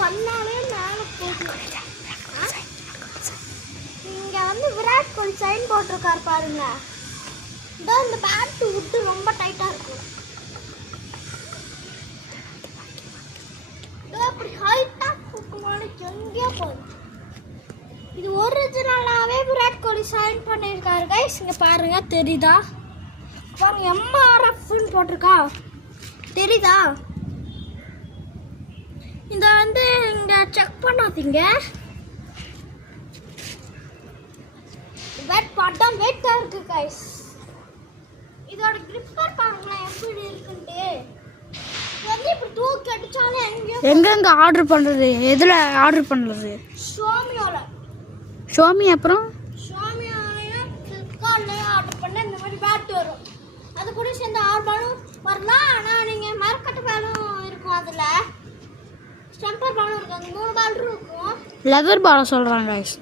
பண்ணாலே மேலே போகுது. இங்கே வந்து விராட் கோலி சைன் போட்டிருக்காரு பாருங்க. இதோ இந்த பேட்டு விட்டு ரொம்ப டைட்டாக இருக்கும். இதோ அப்படி ஹைட்டாக தூக்குமானு எங்கேயோ போகுது. இது ஒரிஜினலாகவே விராட் கோலி சைன் பண்ணியிருக்காரு கைஸ். இங்கே பாருங்க, தெரியுதா? பாருங்க, MRFன்னு போட்டிருக்கா, தெரியுதா? இந்த வந்து இங்கே செக் பண்ணாதீங்க. வெயிட் பட்டம் வெயிட்டாக இருக்கு கைஸ். இதோட கிரிப்பர் பாருங்களேன் எப்படி இருக்குன்ட்டு. வந்து இப்படி தூக்கி அடிச்சாலே எங்கெங்க ஆர்டர் பண்ணுறது? எதில் ஆர்டர் பண்ணுறது? ஷோமியோல. ஷோமி அப்புறம் ஷோமியோலையும் ஃப்ளிப்கார்ட்லையும் ஆர்டர் பண்ண இந்த மாதிரி பேட் வரும். அது கூட சேர்ந்து 6 பாலும் வரலாம். ஆனால் நீங்கள் மரக்கட்டு பாலும் இருக்கும், அதில் ஸ்டம்பர் பாலும் இருக்கும். அந்த 3 பால் இருக்கும். லெதர் பாலை சொல்கிறாங்க கைஸ்.